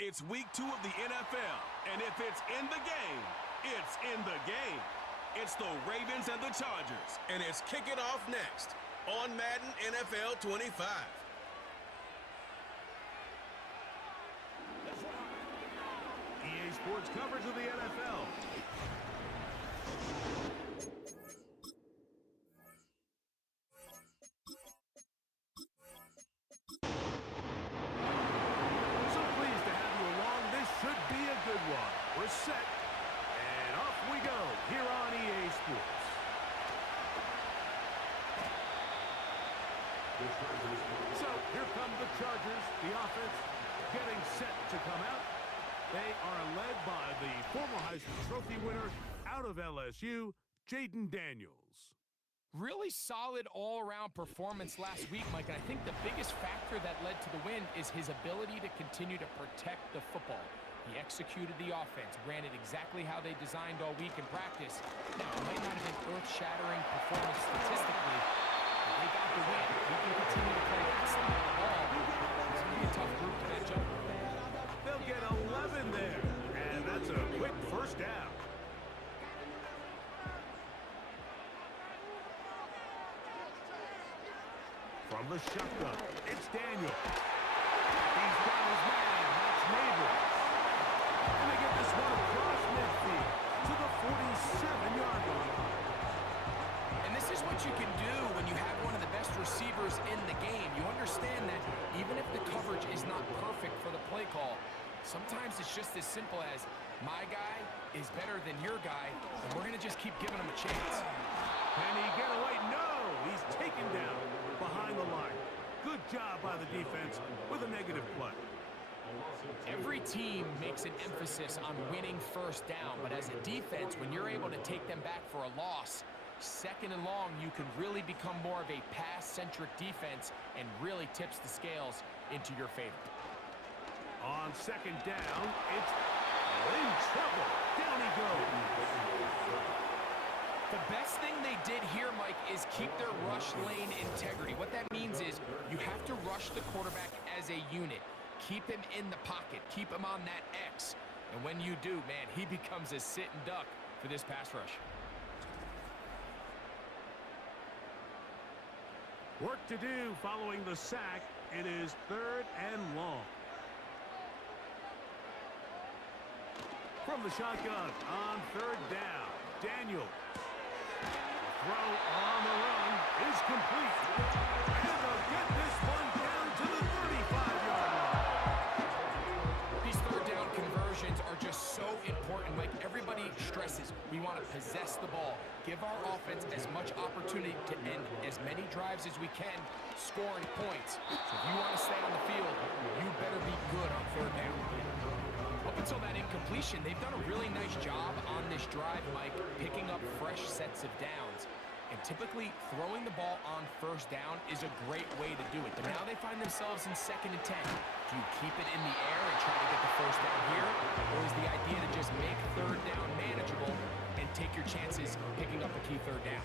It's week 2 of the NFL, and if it's in the game, it's in the game. It's the Ravens and the Chargers, and it's kicking off next on Madden NFL 25. EA Sports coverage of the NFL. So pleased to have you along. This should be a good one. We're set, and off we go here on EA Sports. So here come the Chargers, the offense getting set to come out. They are led by the former Heisman Trophy winner out of LSU, Jaden Daniels. Really solid all-around performance last week, Mike, and I think the biggest factor that led to the win is his ability to continue to protect the football. He executed the offense, ran it exactly how they designed all week in practice. Now, it might not have been earth-shattering performance statistically, but they got the win. He can continue to play that style of ball. It's going to be a tough group to match up. They'll get 11 there, and that's a quick first down. From the shotgun, it's Daniel. He's got his man, that's Neighbors. And they get this one across midfield to the 47-yard line. And this is what you can do when you have one of the best receivers in the game. You understand that even if the coverage is not perfect for the play call, sometimes it's just as simple as my guy is better than your guy, and we're going to just keep giving him a chance. Can he get away? No! He's taken down behind the line. Good job by the defense with a negative play. Every team makes an emphasis on winning first down, but as a defense, when you're able to take them back for a loss, second and long, you can really become more of a pass-centric defense and really tips the scales into your favor. On second down, it's in trouble. Down he goes. The best thing they did here, Mike, is keep their rush lane integrity. What that means is you have to rush the quarterback as a unit. Keep him in the pocket. Keep him on that X. And when you do, man, he becomes a sitting duck for this pass rush. Work to do following the sack. It is third and long. From the shotgun on third down, Daniel. Throw on the run is complete. And they'll get this one down to the 35-yard line. These third down conversions are just so important. Like everybody stresses, we want to possess the ball. Give our offense as much opportunity to end as many drives as we can, scoring points. So if you want to stay on the field, you better be good on third down. Up until that incompletion, they've done a really nice job on this drive, Mike, picking up fresh sets of downs. And typically, throwing the ball on first down is a great way to do it. But now they find themselves in 2nd and 10. Do you keep it in the air and try to get the first down here? Or is the idea to just make third down manageable and take your chances picking up a key third down?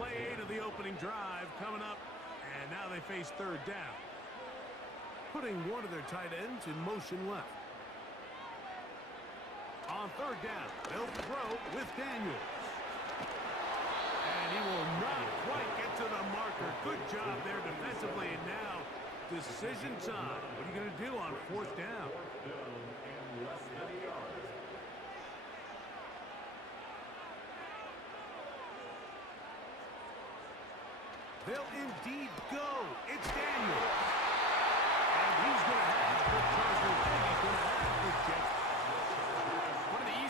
Play 8 of the opening drive coming up, and now they face third down. Putting one of their tight ends in motion left. On third down, they'll throw with Daniels. And he will not quite get to the marker. Good job there defensively. And now, decision time. What are you going to do on fourth down? They'll indeed go. It's Daniels. And he's going to have the Chargers. And he's going to have the Jets.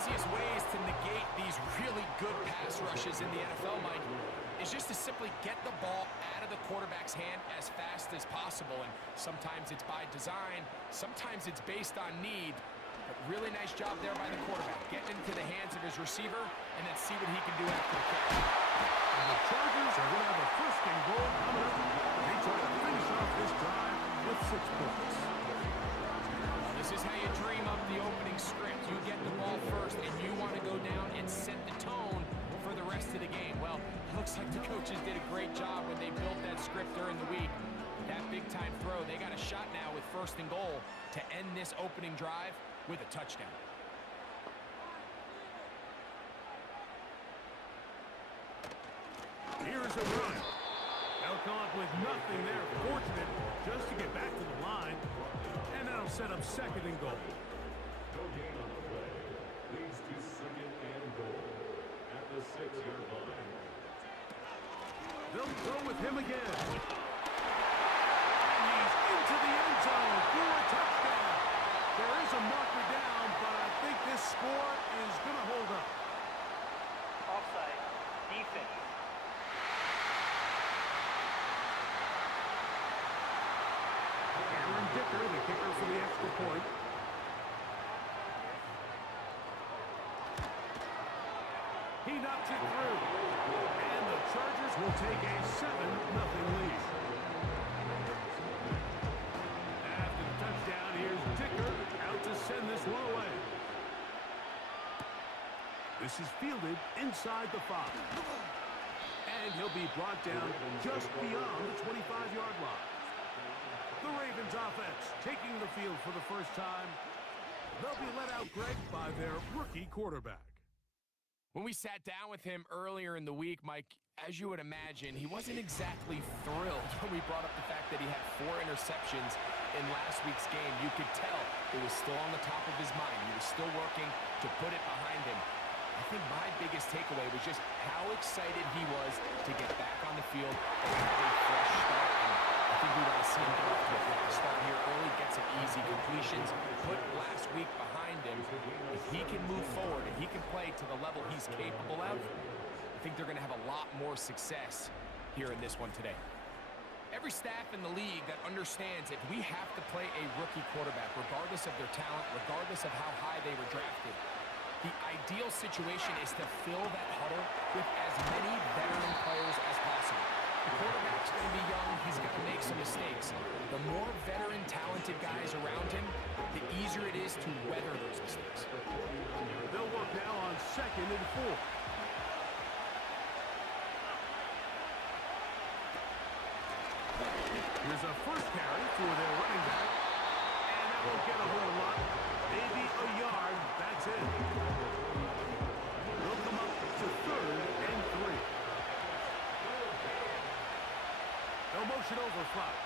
Easiest ways to negate these really good pass rushes in the NFL, Mike, is just to simply get the ball out of the quarterback's hand as fast as possible. And sometimes it's by design, sometimes it's based on need. But really nice job there by the quarterback, getting into the hands of his receiver and then see what he can do after the catch. And the Chargers are going to have a first and goal coming up. They try to finish off this drive with 6 points. This is how you dream up the opening script. You get the ball first, and you want to go down and set the tone for the rest of the game. Well, it looks like the coaches did a great job when they built that script during the week. That big-time throw, they got a shot now with 1st and goal to end this opening drive with a touchdown. Here's a run. They'll come up with nothing there. Fortunate just to get back to the line. And that'll set up second and goal. No gain on the play. Leads to second and goal at the 6-yard line. They'll go with him again. And he's into the end zone for a touchdown. There is a marker down, but I think this score is going to hold up. Offside. Defense. Aaron Dicker, the kicker for the extra point. He knocks it through. And the Chargers will take a 7-0 lead. After the touchdown, here's Dicker out to send this one away. This is fielded inside the 5. And he'll be brought down just beyond the 25-yard line. The Ravens offense taking the field for the first time. They'll be let out, Greg, by their rookie quarterback. When we sat down with him earlier in the week, Mike, as you would imagine, he wasn't exactly thrilled when we brought up the fact that he had 4 interceptions in last week's game. You could tell it was still on the top of his mind. He was still working to put it behind him. I think my biggest takeaway was just how excited he was to get back on the field and have a fresh start. I think we want to see him get off to a fast start here early, get some easy completions, put last week behind him. If he can move forward and he can play to the level he's capable of, I think they're going to have a lot more success here in this one today. Every staff in the league that understands if we have to play a rookie quarterback, regardless of their talent, regardless of how high they were drafted, the ideal situation is to fill that huddle with as many veteran players as possible. The quarterback's going to be young. He's got to make some mistakes. The more veteran, talented guys around him, the easier it is to weather those mistakes. They'll work now on 2nd and 4. Here's a first carry for their running back. And that won't get a whole lot. Maybe a yard. That's it. They'll come up to 3rd and 3. They'll motion over Flowers.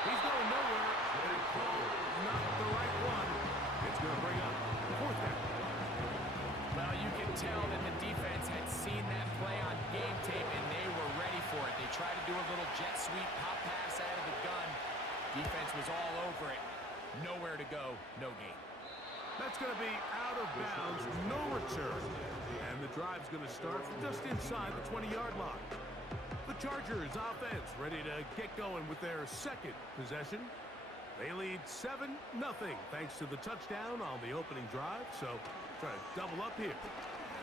He's going nowhere. And a call, not the right one. It's going to bring up 4th down. Well, you can tell that the defense had seen that play on game tape, and they were ready for it. They tried to do a little jet sweep, pop pass out of the gun. Defense was all over it. Nowhere to go, no gain. That's going to be out of bounds, no return. And the drive's going to start just inside the 20-yard line. The Chargers offense ready to get going with their 2nd possession. They lead 7-0 thanks to the touchdown on the opening drive. So try to double up here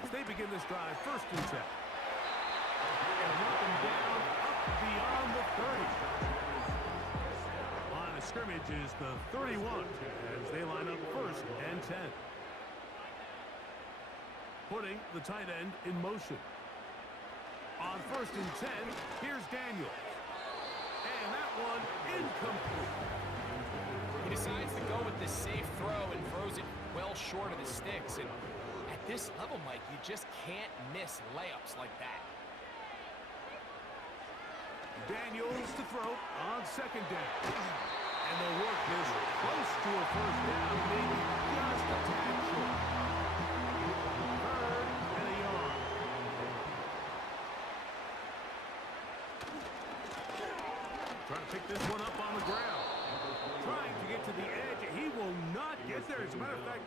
as they begin this drive 1st and 10. And knock them down up beyond the 30. Line of scrimmage is the 31 as they line up 1st and 10. Putting the tight end in motion. On 1st and 10, here's Daniel. And that one incomplete. He decides to go with the safe throw and throws it well short of the sticks. And at this level, Mike, you just can't miss layups like that. Daniels to throw on 2nd down. And they'll work this close to a 1st down, maybe just a tad short. 3rd and a yard. Trying to pick this one up on the ground. Trying to get to the edge. He will not get there. As a matter of fact,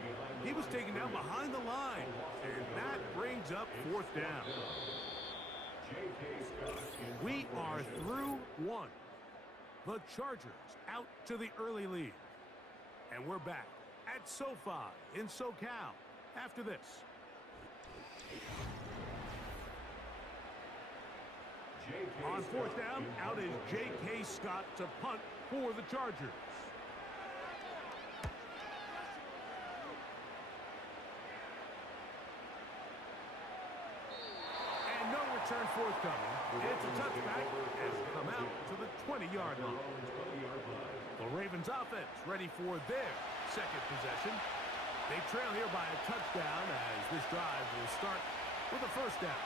he was taken down behind the line. And that brings up 4th down. We are through 1. The Chargers out to the early lead. And we're back at SoFi in SoCal after this. On 4th down, out is J.K. Scott to punt for the Chargers. And no return forthcoming. It's a touchback as we come out to the 20-yard line. The Ravens offense ready for their second possession. They trail here by a touchdown as this drive will start with a first down.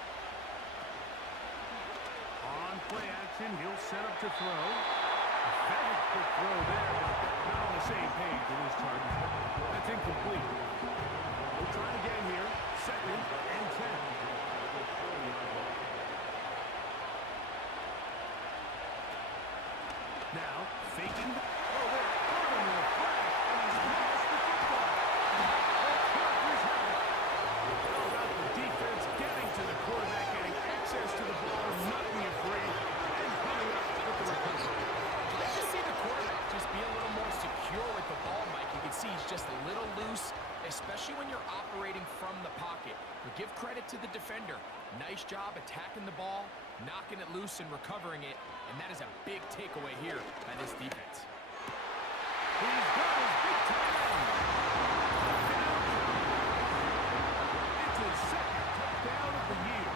On play action, he'll set up to throw. Very quick throw there, but not on the same page in his Chargers. That's incomplete. We'll try again here. Second and 10. Now, faking. Oh, there. Covering the flag, and he's passed the football. The Chargers have it. How about the defense getting to the quarterback, getting access to the ball, not being afraid, and coming up with the recovery. I'd like to see the quarterback just be a little more secure with the ball, Mike. You can see he's just a little loose, especially when you're operating from the pocket. But give credit to the defender. Nice job attacking the ball, knocking it loose and recovering it, and that is a big takeaway here by this defense. He's got his big tight end. It's his second touchdown of the year.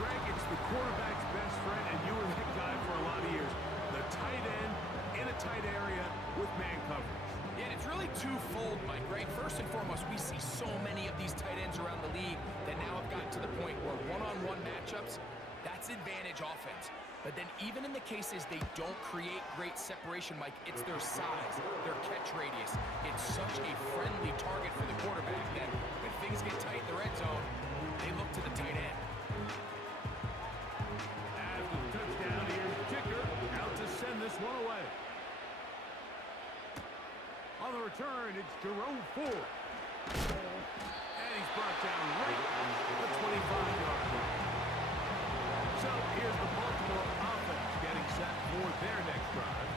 Greg, it's the quarterback's best friend, and you were that guy for a lot of years. The tight end in a tight area with man coverage. Yeah, and it's really twofold, Mike, right? First and foremost, we see so many of these tight ends around the league that now have gotten to the point where one-on-one matchups, that's advantage offense. But then even in the cases they don't create great separation, Mike, it's their size, their catch radius. It's such a friendly target for the quarterback that when things get tight in the red zone, they look to the tight end. After the touchdown, here's Ticker out to send this one away. On the return, it's Jerome Ford. And he's brought down right at the 25-yard line. So here's the Baltimore offense getting set for their next drive.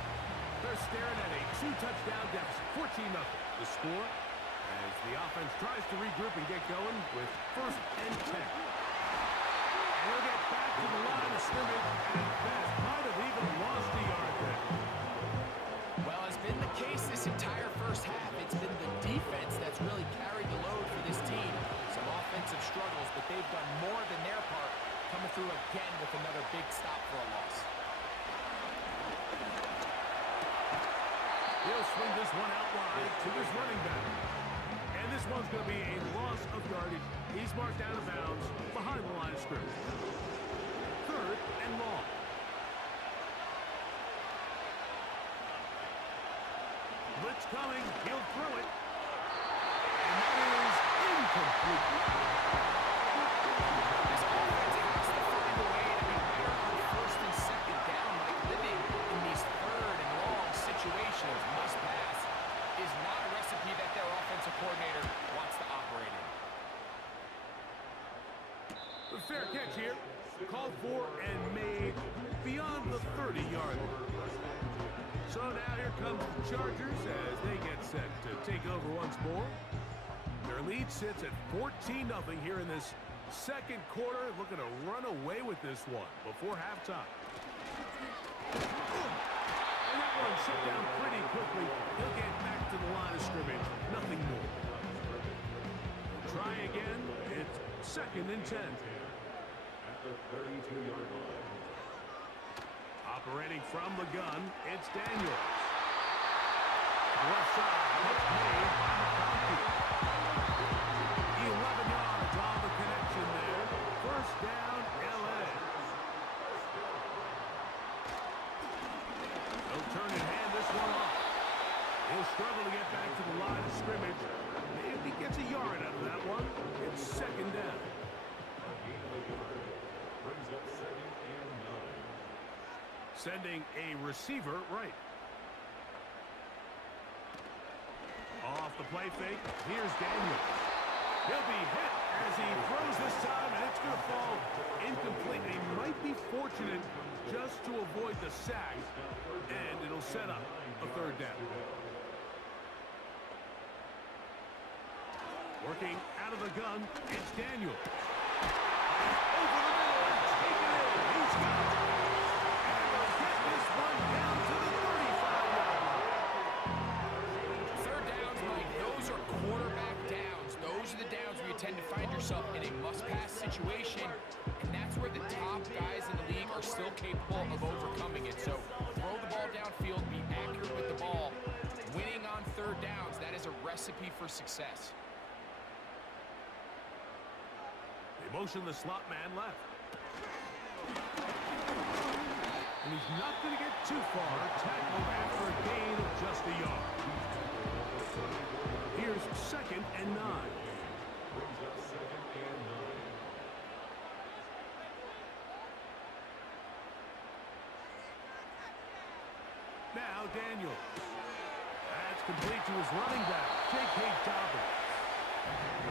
They're staring at a 2-touchdown deficit, 14-0. The score as the offense tries to regroup and get going with first and 10. And he'll get back to the line of scrimmage and best might have even lost a yard there. Well, it's been the case this entire first half. It's been the defense that's really carried the load for this team. Some offensive struggles, but they've done more than their part, coming through again with another big stop for a loss. He'll swing this one out wide to his running back. And this one's going to be a loss of yardage. He's marked out of bounds behind the line of scrimmage. Third and long. Blitz coming. He'll throw it. And that is incomplete. This offense has to find a way to be better on first and second down, like living in these third and long situations. Must pass is not a recipe that their offensive coordinator wants to operate in. The fair catch here. Called for and made beyond the 30-yard line. So now here comes the Chargers as they get set to take over once more. Their lead sits at 14-0 here in this second quarter. Looking to run away with this one before halftime. And that one shut down pretty quickly. He'll get back to the line of scrimmage. Nothing more. We'll try again. It's second and 10. At the 32-yard line. Operating from the gun, it's Daniels. Left side, that's made by McConkey. 11 yards on the connection there. First down, L.A. They'll turn and hand this one off. He'll struggle to get back to the line of scrimmage. Maybe gets a yard out of that one. It's second down. A gain of a yard. Brings up second and 9. Sending a receiver right. Off the play fake, here's Daniels. He'll be hit as he throws this time, and it's going to fall incomplete. They might be fortunate just to avoid the sack, and it'll set up a third down. Working out of the gun, it's Daniels. Over the middle and taken in. He's got it. And they'll get this one down to the 35-yard line. Third downs, Mike, those are quarterback downs. Those are the downs where you tend to find yourself in in a must-pass situation, and that's where the top guys in the league are still capable of overcoming it. So throw the ball downfield, be accurate with the ball. Winning on third downs, that is a recipe for success. They motion the slot man left. And he's not going to get too far. Tackled after a gain of just a yard. Here's 2nd and 9. Brings up 2nd and 9. Now Daniel. That's complete to his running back, J.K. Dobbins.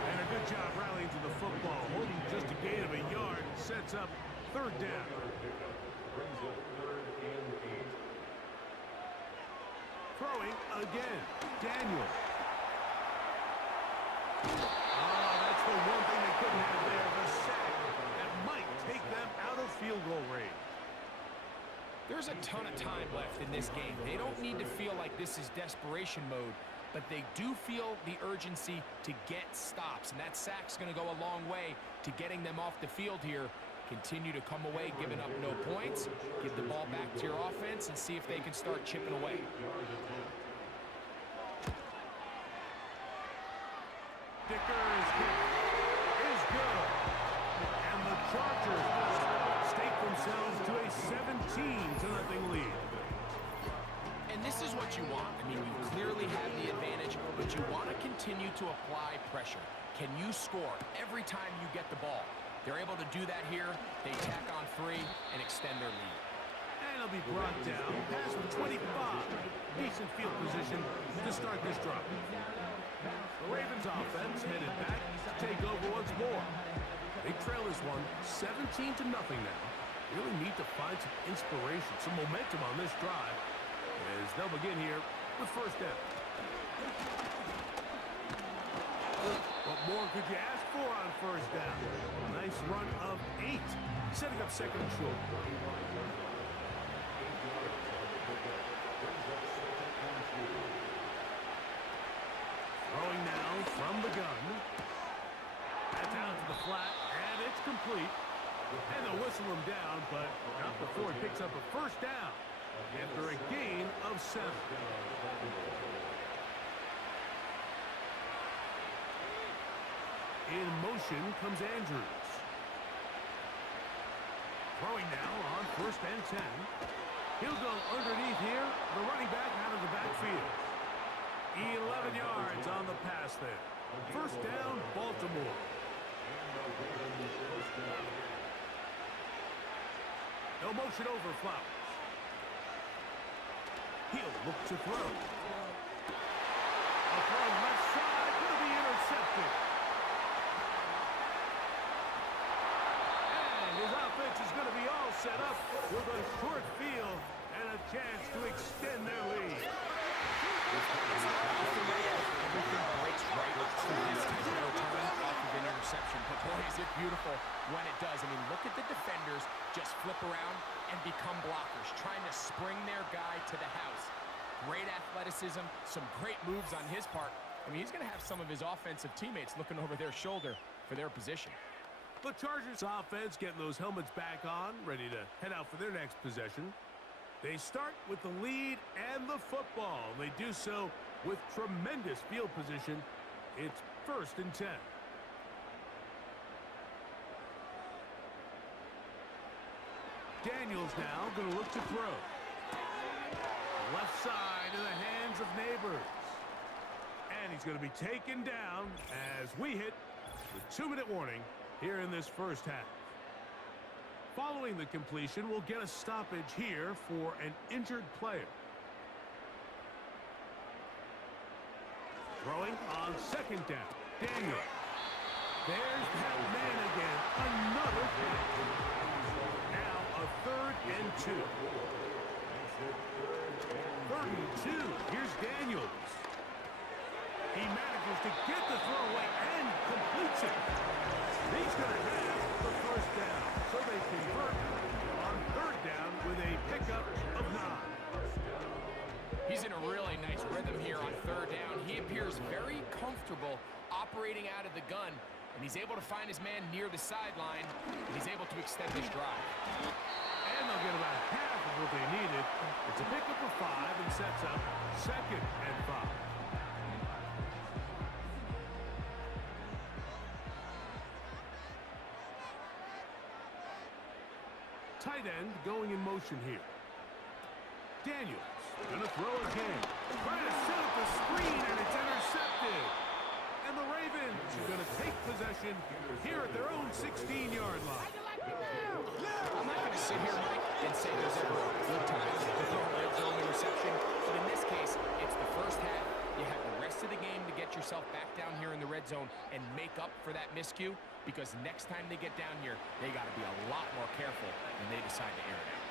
And a good job rallying to the football. Holding just a gain of a yard. Sets up 3rd down. Brings up 3rd and 8. Throwing again. Daniel. That's the one thing they couldn't have there. The sack that might take them out of field goal range. There's a ton of time left in this game. They don't need to feel like this is desperation mode, but they do feel the urgency to get stops, and that sack's going to go a long way to getting them off the field here. Continue to come away giving up no points, give the ball back to your offense, and see if they can start chipping away. Dicker's kick is good. And the Chargers stake themselves to a 17-0 lead. And this is what you want. I mean, you clearly have the advantage, but you want to continue to apply pressure. Can you score every time you get the ball? They're able to do that here. They tack on 3 and extend their lead. And it'll be brought down past the 25. Decent field position to start this drive. The Ravens offense headed back to take over once more. They trail this one 17-0 now. Really need to find some inspiration, some momentum on this drive as they'll begin here with 1st down. What more could you ask for on 1st down? A nice run of 8, setting up 2nd and short. Throwing now from the gun. That's out to the flat, and it's complete. And they'll whistle him down, but not before he picks up a 1st down after a gain of 7. In motion comes Andrews. Throwing now on 1st and 10. He'll go underneath here. The running back out of the backfield. 11 yards on the pass there. 1st down, Baltimore. No motion over Flowers. He'll look to throw. A throw left side, going to be intercepted. And his offense is going to be all set up with a short field and a chance to extend their lead. Everything breaks right through this type of return off of an interception. But boy, is it beautiful when it does. I mean, look at the defenders just flip around and become blockers, trying to spring their guy to the house. Great athleticism, some great moves on his part. I mean, he's going to have some of his offensive teammates looking over their shoulder for their position. The Chargers offense getting those helmets back on, ready to head out for their next possession. They start with the lead and the football. They do so with tremendous field position. It's 1st and 10. Daniels now going to look to throw. Left side in the hands of Neighbors. And he's going to be taken down as we hit the 2-minute warning here in this 1st half. Following the completion, we'll get a stoppage here for an injured player. Throwing on 2nd down. Daniel. There's that man again. Another catch. Now a 3rd and 2. 3rd and 2. Here's Daniels. He manages to get the throw away and completes it. He's going to have the 1st down. So they convert on 3rd down with a pickup of 9. He's in a really nice rhythm here on 3rd down. He appears very comfortable operating out of the gun. and he's able to find his man near the sideline, and he's able to extend this drive. And they'll get about half of what they needed. It's a pickup of 5 and sets up 2nd and 5. Tight end going in motion here. Daniels gonna throw again. Trying to set up the screen, and it's intercepted. And the Ravens are gonna take possession here at their own 16-yard line. I'm not going to sit here, Mike, and say there's ever a good time to throw a red zone interception, but in this case, it's the first half. You have the rest of the game to get yourself back down here in the red zone and make up for that miscue, because next time they get down here, they got to be a lot more careful when they decide to air it out.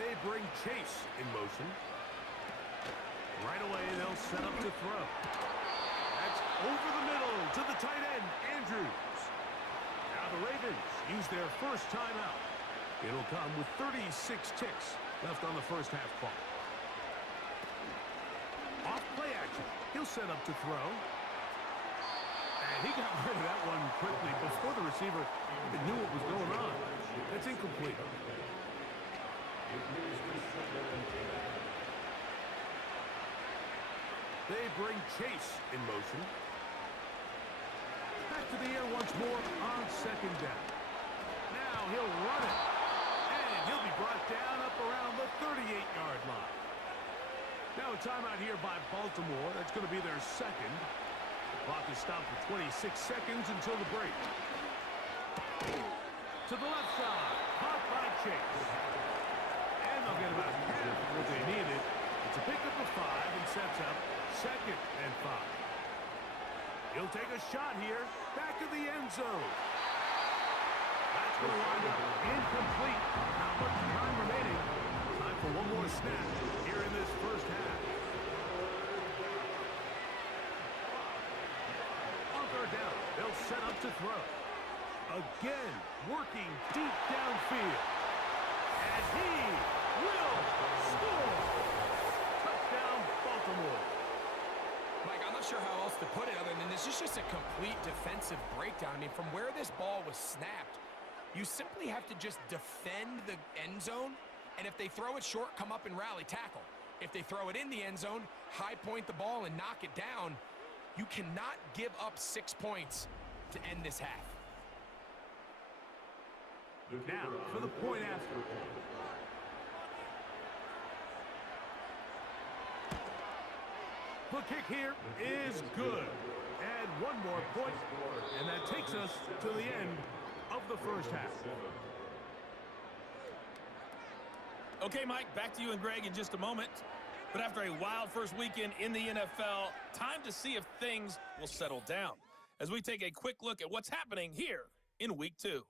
They bring Chase in motion. Right away, they'll set up to throw. That's over the middle to the tight end, Andrews. Now the Ravens use their first timeout. It'll come with 36 ticks left on the first half clock. Off play action. He'll set up to throw. And he got rid of that one quickly before the receiver even knew what was going on. That's incomplete. They bring Chase in motion. Back to the air once more on 2nd down. Now he'll run it. And he'll be brought down up around the 38-yard line. Now a timeout here by Baltimore. That's going to be their 2nd. The clock is stopped for 26 seconds until the break. To the left side. Caught by Chase. And they'll get about half of what they needed. It's a pickup of 5 and sets up 2nd and 5. He'll take a shot here. Back of the end zone. That's going to wind up incomplete. Not much time remaining. Time for one more snap here in this first half. On 3rd down, they'll set up to throw. Again, working deep downfield. And he will score. Touchdown, Baltimore. Mike, I'm not sure how else to put it other than this is just a complete defensive breakdown. I mean, from where this ball was snapped, you simply have to just defend the end zone, and if they throw it short, come up and rally tackle. If they throw it in the end zone, high point the ball and knock it down. You cannot give up 6 points to end this half. Now, for the point after. The kick here is good. And one more point, and that takes us to the end of the first half. Okay, Mike, back to you and Greg in just a moment. But after a wild first weekend in the NFL, time to see if things will settle down as we take a quick look at what's happening here in Week 2.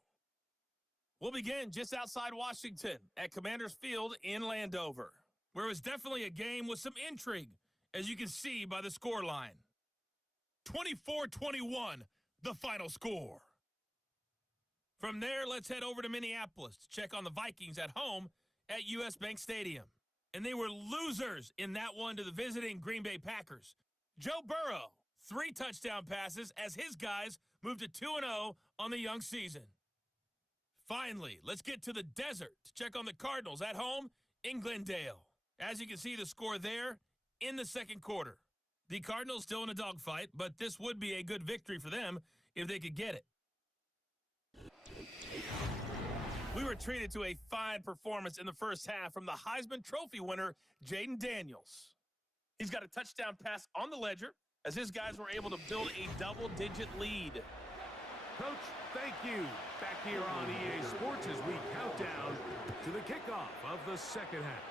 We'll begin just outside Washington at Commanders Field in Landover, where it was definitely a game with some intrigue, as you can see by the scoreline. 24-21, the final score. From there, let's head over to Minneapolis to check on the Vikings at home at US Bank Stadium. And they were losers in that one to the visiting Green Bay Packers. Joe Burrow, 3 touchdown passes as his guys moved to 2-0 on the young season. Finally, let's get to the desert to check on the Cardinals at home in Glendale. As you can see the score there in the second quarter. The Cardinals still in a dogfight, but this would be a good victory for them if they could get it. We were treated to a fine performance in the first half from the Heisman Trophy winner, Jaden Daniels. He's got a touchdown pass on the ledger as his guys were able to build a double-digit lead. Coach, thank you. Back here on EA Sports as we count down to the kickoff of the second half.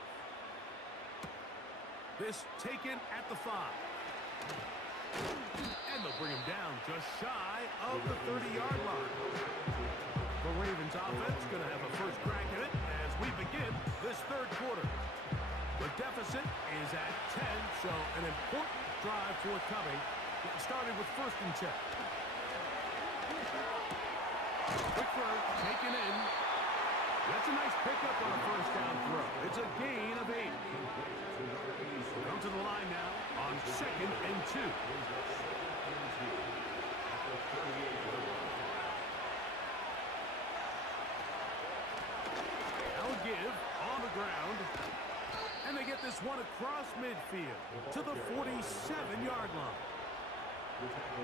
This taken at the 5. And they'll bring him down just shy of the 30-yard line. The Ravens offense going to have a first crack at it as we begin this third quarter. The deficit is at 10, so an important drive forthcoming. Getting started with 1st and 10. Quick throw, taken in. That's a nice pickup on a first down throw. It's a gain of 8. Come to the line now on 2nd and 2. And they get this one across midfield to the 47-yard line.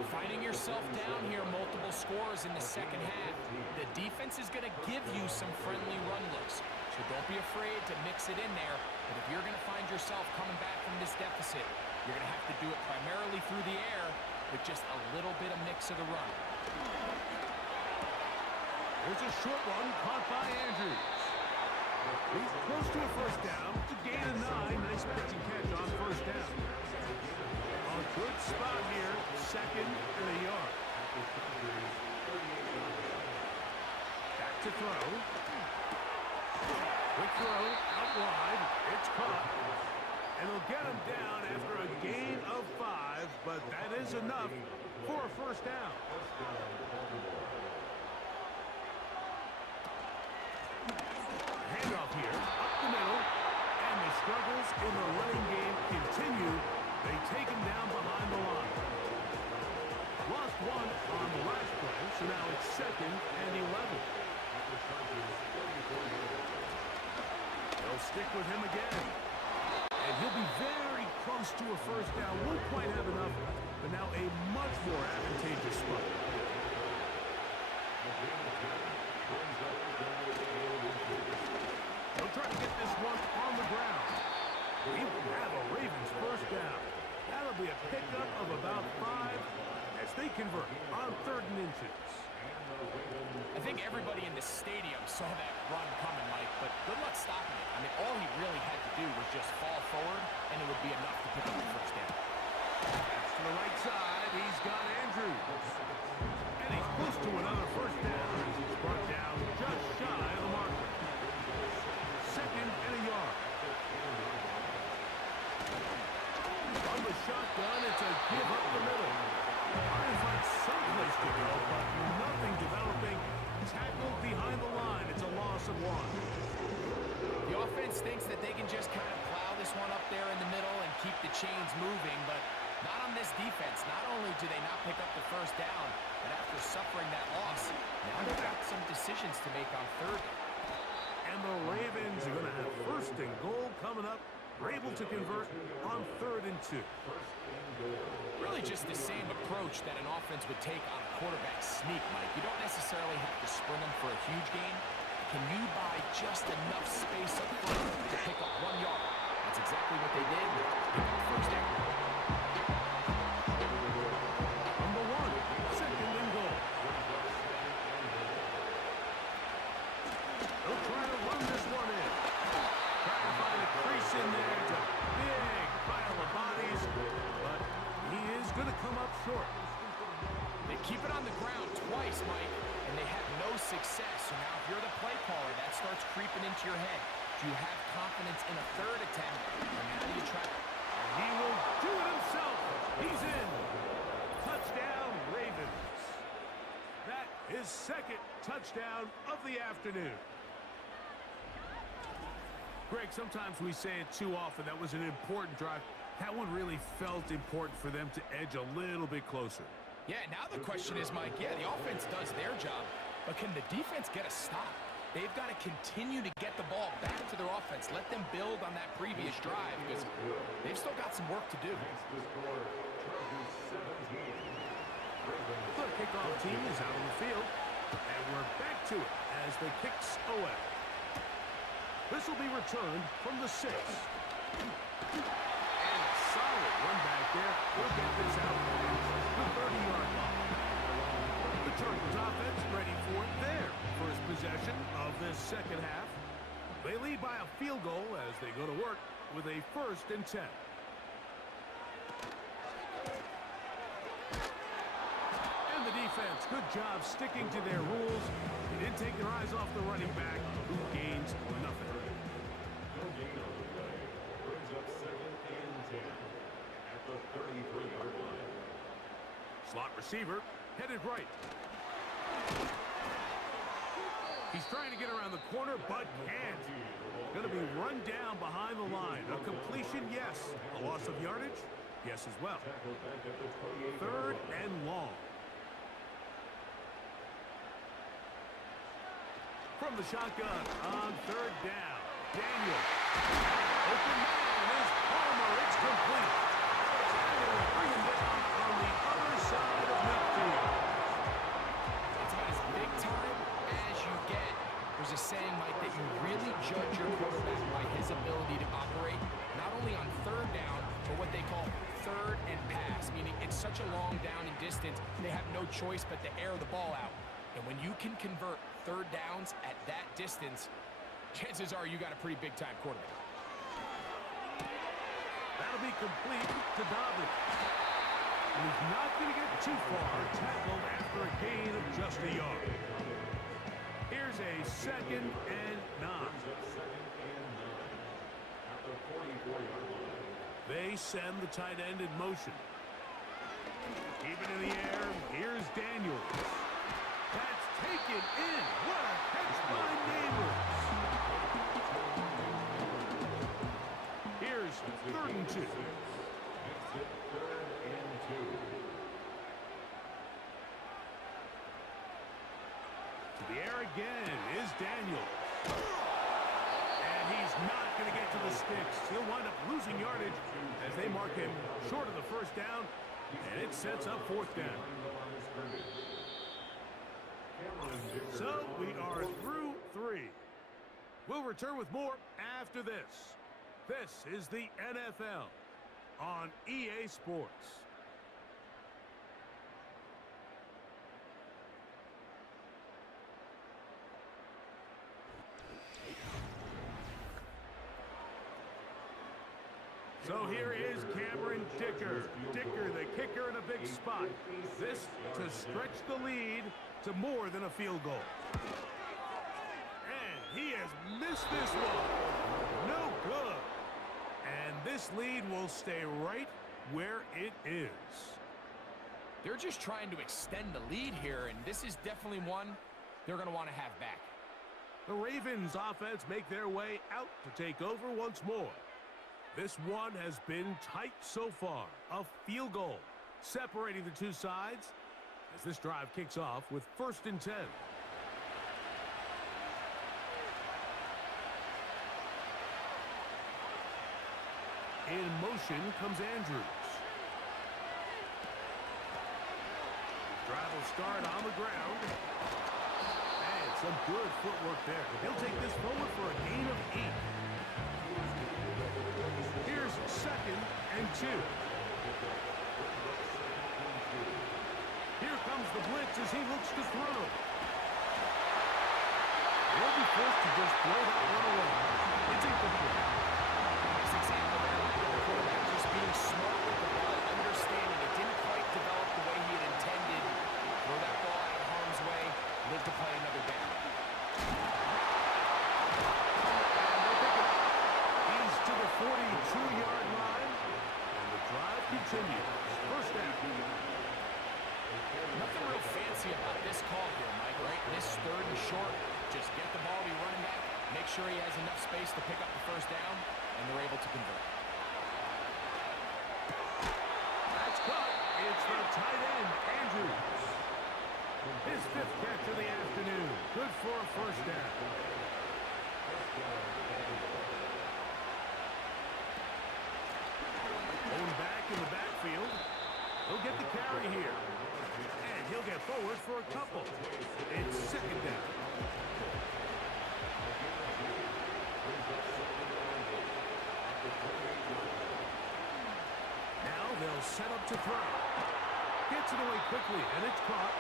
Finding yourself down here, multiple scores in the second half. The defense is going to give you some friendly run looks. So don't be afraid to mix it in there. But if you're going to find yourself coming back from this deficit, you're going to have to do it primarily through the air with just a little bit of mix of the run. There's a short one caught by Andrews. He's close to a first down. To gain a 9. Nice pitch and catch on first down. A good spot here. Second and a yard. Back to throw. Quick throw out wide. It's caught. And they'll get him down after a gain of 5, but that is enough for a first down. Handoff here, up the middle, and the struggles in the running game continue. They take him down behind the line. Lost one on the last play, so now it's 2nd and 11. They'll stick with him again. And he'll be very close to a first down. Won't quite have enough, but now a much more advantageous spot. They'll try to get this one on the ground. He will have a Ravens first down. That'll be a pickup of about 5 as they convert on 3rd and inches. I think everybody in the stadium saw that run coming, Mike, but good luck stopping it. I mean, all he really had to do was just fall forward, and it would be enough to pick up the first down. That's to the right side. He's got Andrews. And he's close to another first down. He's brought down just shy of the marker. 2nd and a yard. On the shotgun, it's a give up the middle. Trying to find someplace to go, but nothing developing. Tackled behind the line. It's a loss of 1. The offense thinks that they can just kind of plow this one up there in the middle and keep the chains moving, but not on this defense. Not only do they not pick up the first down, but after suffering that loss, now they've got some decisions to make on 3rd. And the Ravens are going to have 1st and goal coming up. They're able to convert on 3rd and 2. Really just the same approach that an offense would take on a quarterback sneak, Mike. You don't necessarily have to sprint them for a huge gain. Can you buy just enough space up front to pick up 1 yard? That's exactly what they did. Pick up the first down. Number 1, 2nd and goal. They'll try to run this one in. Trying to find a crease in there. It's a big pile of bodies, but he is going to come up short. They keep it on the ground twice, Mike, and they have no success. So now if you're the play caller, that starts creeping into your head. Do you have confidence in a 3rd attempt? Or now do you try? And he will do it himself. He's in. Touchdown, Ravens. That is 2nd touchdown of the afternoon. Greg, sometimes we say it too often. That was an important drive. That one really felt important for them to edge a little bit closer. Yeah, now the question is, Mike, yeah, the offense does their job, but can the defense get a stop? They've got to continue to get the ball back to their offense. Let them build on that previous drive because they've still got some work to do. The kickoff team is out on the field, and we're back to it as the kicks away. This will be returned from the 6. And a solid run back there. We'll get this out the 30-yard line. The Chargers offense ready for their first possession of this second half. They lead by a field goal as they go to work with a 1st and 10. And the defense, good job sticking to their rules. They didn't take their eyes off the running back, who gains nothing. No gain on the play. Brings up 2nd and 10 at the 33-yard line. Slot receiver headed right. He's trying to get around the corner, but can't. Going to be run down behind the line. A completion, yes. A loss of yardage, yes as well. 3rd and long. From the shotgun on 3rd down. Daniel. Open man is Palmer. It's complete. And they will bring him down on the other side of midfield. It's about as big time as you get. There's a saying, Mike, that you really judge your quarterback by his ability to operate not only on third down, but what they call third and pass, meaning it's such a long down and distance, they have no choice but to air the ball out. And when you can convert third downs at that distance, chances are you got a pretty big-time quarterback. That'll be complete to Dobbins. And he's not going to get too far, tackled after a gain of just a yard. Here's a 2nd and 9. They send the tight end in motion. Keep it in the air. Here's Daniels. That's taken in. What a catch by Neighbors. Here's 3rd and 2. To the air again is Daniels. And he's not going to get to the sticks. He'll wind up losing yardage as they mark him short of the first down. And it sets up 4th down. So we are through 3. We'll return with more after this. This is the NFL on EA Sports. So here is Cameron Dicker. Dicker, the kicker, in a big spot. This to stretch the lead to more than a field goal. And he has missed this one. No good. And this lead will stay right where it is. They're just trying to extend the lead here, and this is definitely one they're going to want to have back. The Ravens offense make their way out to take over once more. This one has been tight so far. A field goal separating the two sides as this drive kicks off with 1st and 10. In motion comes Andrews. Drive will start on the ground. And some good footwork there. He'll take this forward for a gain of 8. Here's 2nd and 2. Here comes the blitz as he looks to throw. He'll be forced to just throw that one away. It's incomplete. Nice example there. The quarterback just being smart with the ball, understanding it didn't quite develop the way he had intended. Throw that ball out of harm's way, live to play another down. He's to the 42-yard line, and the drive continues. 1st down. Nothing real fancy about this call here, Mike, right? This 3rd and short, just get the ball to your running back, make sure he has enough space to pick up the 1st down, and they're able to convert. That's caught. It's the tight end, Andrews. His 5th catch of the afternoon. Good for a 1st down. Going back in the backfield. He'll get the carry here. And he'll get forward for a couple. It's 2nd down. Now they'll set up to throw. Gets it away quickly, and it's caught.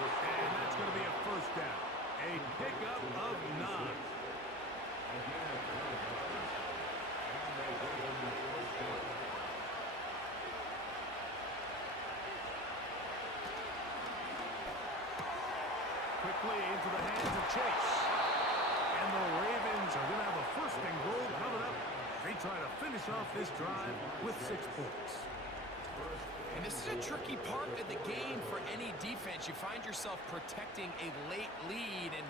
And that's going to be a 1st down. A pickup of 9. Quickly into the hands of Chase. And the Ravens are going to have a 1st and goal coming up. They try to finish off this drive with 6 points. And this is a tricky part of the game for any defense. You find yourself protecting a late lead, and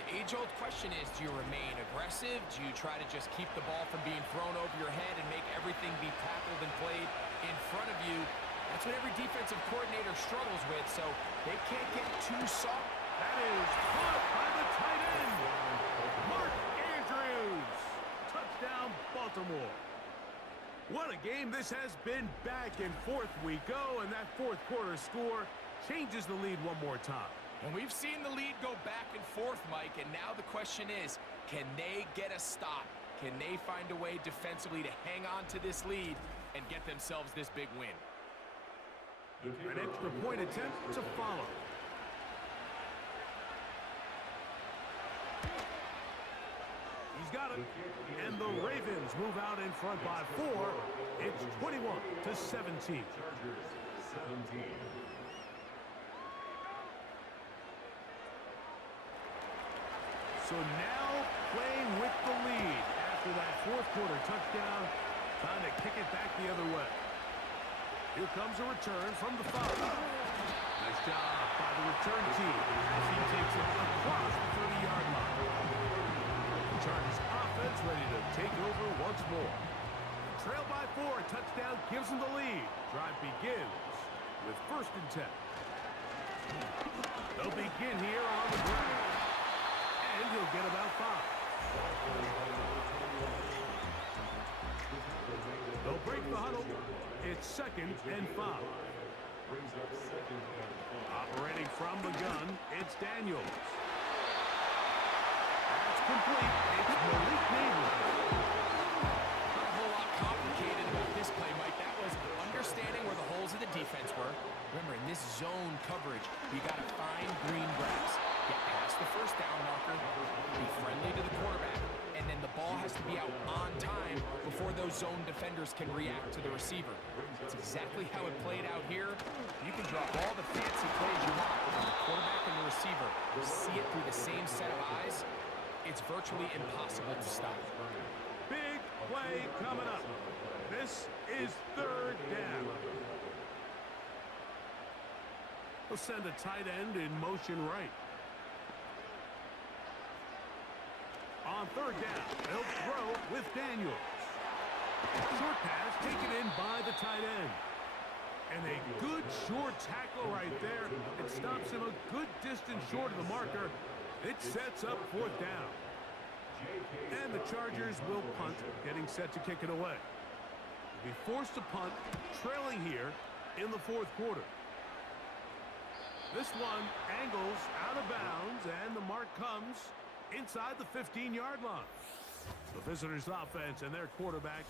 the age-old question is, do you remain aggressive? Do you try to just keep the ball from being thrown over your head and make everything be tackled and played in front of you? That's what every defensive coordinator struggles with, so they can't get too soft. That is caught by the tight end, Mark Andrews. Touchdown, Baltimore. What a game this has been. Back and forth we go, and that fourth quarter score changes the lead one more time. And we've seen the lead go back and forth, Mike, and now the question is, can they get a stop? Can they find a way defensively to hang on to this lead and get themselves this big win? An extra point attempt to follow. He's got it. And the Ravens move out in front by 4. It's 21-17. Chargers 17. So now playing with the lead after that fourth quarter touchdown. Time to kick it back the other way. Here comes a return from the 5. Nice job by the return team as he takes it across the 30-yard line. The Chargers offense ready to take over once more. Trail by 4, touchdown gives them the lead. Drive begins with 1st and 10. They'll begin here on the ground. And he'll get about 5. They'll break the huddle. It's 2nd and 5. Brings up 2nd and 5. Operating from the gun, it's Daniels. That's complete. It's Malik Neighbor. Not a whole lot complicated about this play, Mike. That was understanding where the holes of the defense were. Remember, in this zone coverage, you got to find green grass. Get past the 1st down marker, be friendly to the quarterback, and then the ball has to be out on time before those zone defenders can react to the receiver. That's exactly how it played out here. You can draw all the fancy plays you want, but when the quarterback and the receiver see it through the same set of eyes, it's virtually impossible to stop. Big play coming up. This is 3rd down. We'll send a tight end in motion right. On 3rd down, they'll throw with Daniels. Short pass taken in by the tight end. And a good short tackle right there. It stops him a good distance short of the marker. It sets up 4th down. And the Chargers will punt, getting set to kick it away. They'll be forced to punt, trailing here in the 4th quarter. This one angles out of bounds, and the mark comes inside the 15-yard line. The visitors' offense and their quarterback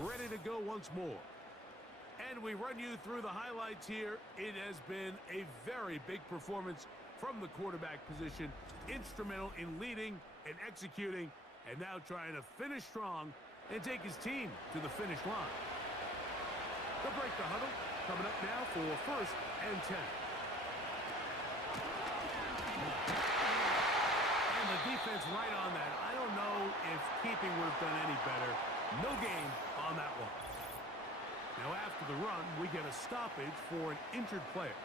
ready to go once more. And we run you through the highlights here. It has been a very big performance from the quarterback position. Instrumental in leading and executing, and now trying to finish strong and take his team to the finish line. They'll break the huddle. Coming up now for 1st and 10. And the defense right on that. I don't know if keeping would have done any better. No gain on that one. Now after the run, we get a stoppage for an injured player.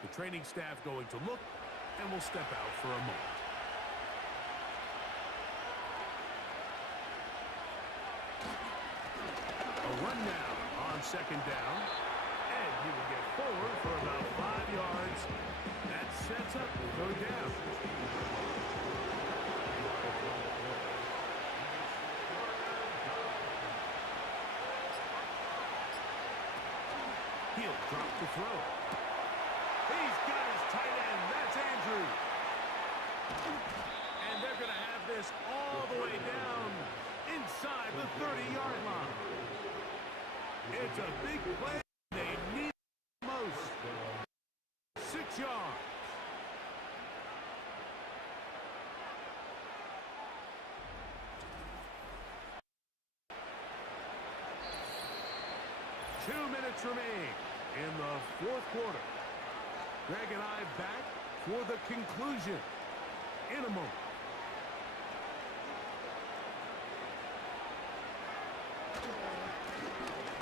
The training staff going to look, and will step out for a moment. A run now on 2nd down. And he will get forward for about 5 yards. That sets up 3rd down. He'll drop the throw. He's got his tight end. That's Andrew. And they're going to have this all the way down inside the 30-yard line. It's a big play. They need the most. 6 yards. Two minutes remain in the 4th quarter. Greg and I back for the conclusion in a moment.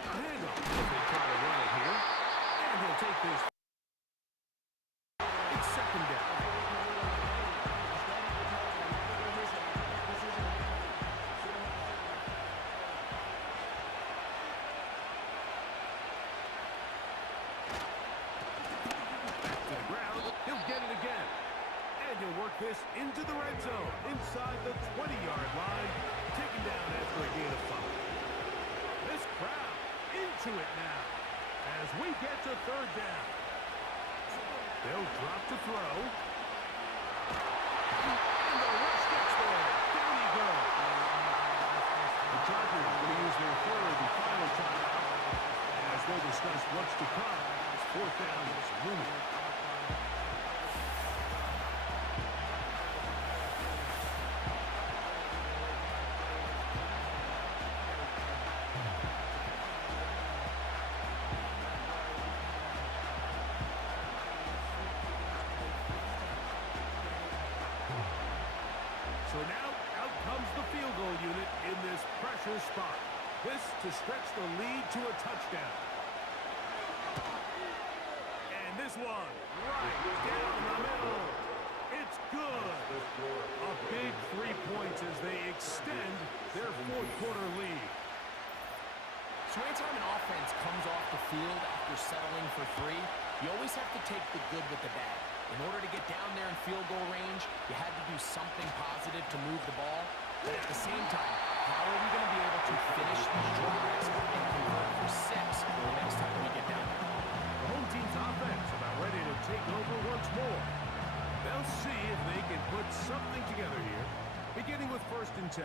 Handoff. They try to run it here. And he'll take this. It's 2nd down. He'll work this into the red zone, inside the 20-yard line, taking one down after a gain of 5. This crowd into it now as we get to third down. They'll drop to throw. And the rush gets there. Down he goes. The Chargers are going to use their third and final timeout as they discuss what's to come. Fourth down is looming. So now, out comes the field goal unit in this pressure spot. This to stretch the lead to a touchdown. And this one, right down the middle. It's good. A big 3 points as they extend their fourth quarter lead. So anytime an offense comes off the field after settling for 3, you always have to take the good with the bad. In order to get down there in field goal range, you had to do something positive to move the ball. But at the same time, how are we going to be able to finish these drives and convert for 6 the next time we get down there? The home team's offense about ready to take over once more. They'll see if they can put something together here, beginning with 1st and 10.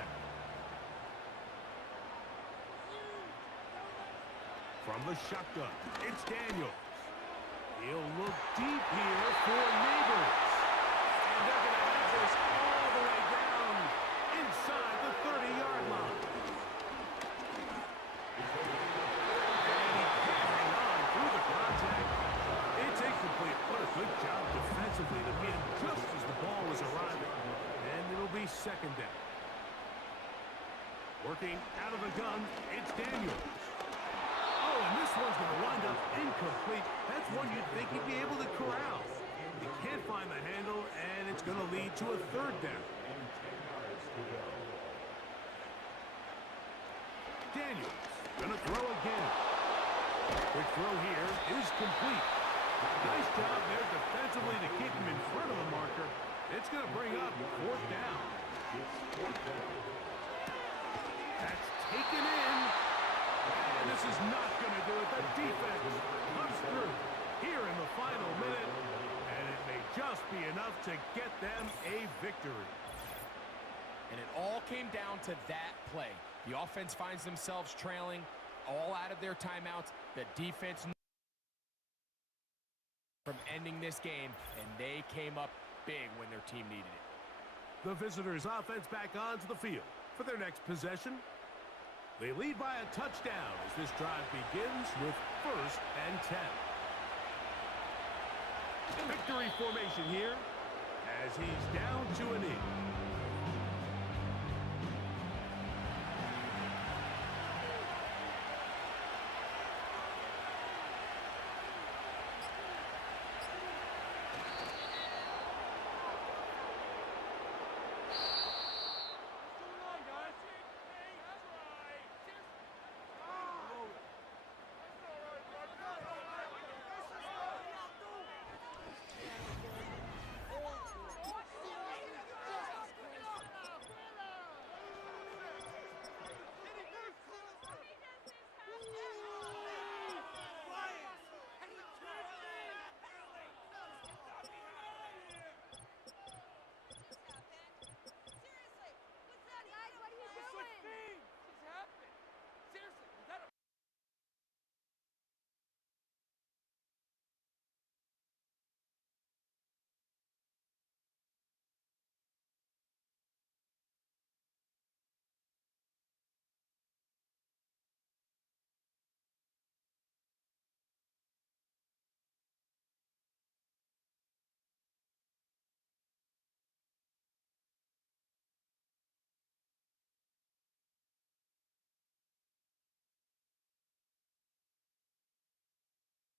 From the shotgun, it's Daniels. He'll look deep here for Neighbors. And they're going to have this all the way down inside the 30-yard line. And he can't hang on through the contact. It's incomplete. What a good job defensively to beat him just as the ball was arriving. And it'll be 2nd down. Working out of the gun, it's Daniels. Oh, and this one's going to wind up incomplete. That's one you'd think he'd be able to corral. He can't find the handle, and it's going to lead to a 3rd down. Daniels going to throw again. Quick throw here is complete. Nice job there defensively to keep him in front of the marker. It's going to bring up 4th down. That's taken in. And this is not going to do it. The defense comes through here in the final minute, and it may just be enough to get them a victory. And it all came down to that play. The offense finds themselves trailing, all out of their timeouts. The defense from ending this game, and they came up big when their team needed it. The visitors' offense back onto the field for their next possession. They lead by a touchdown as this drive begins with 1st and 10. Victory formation here as he's down to a knee.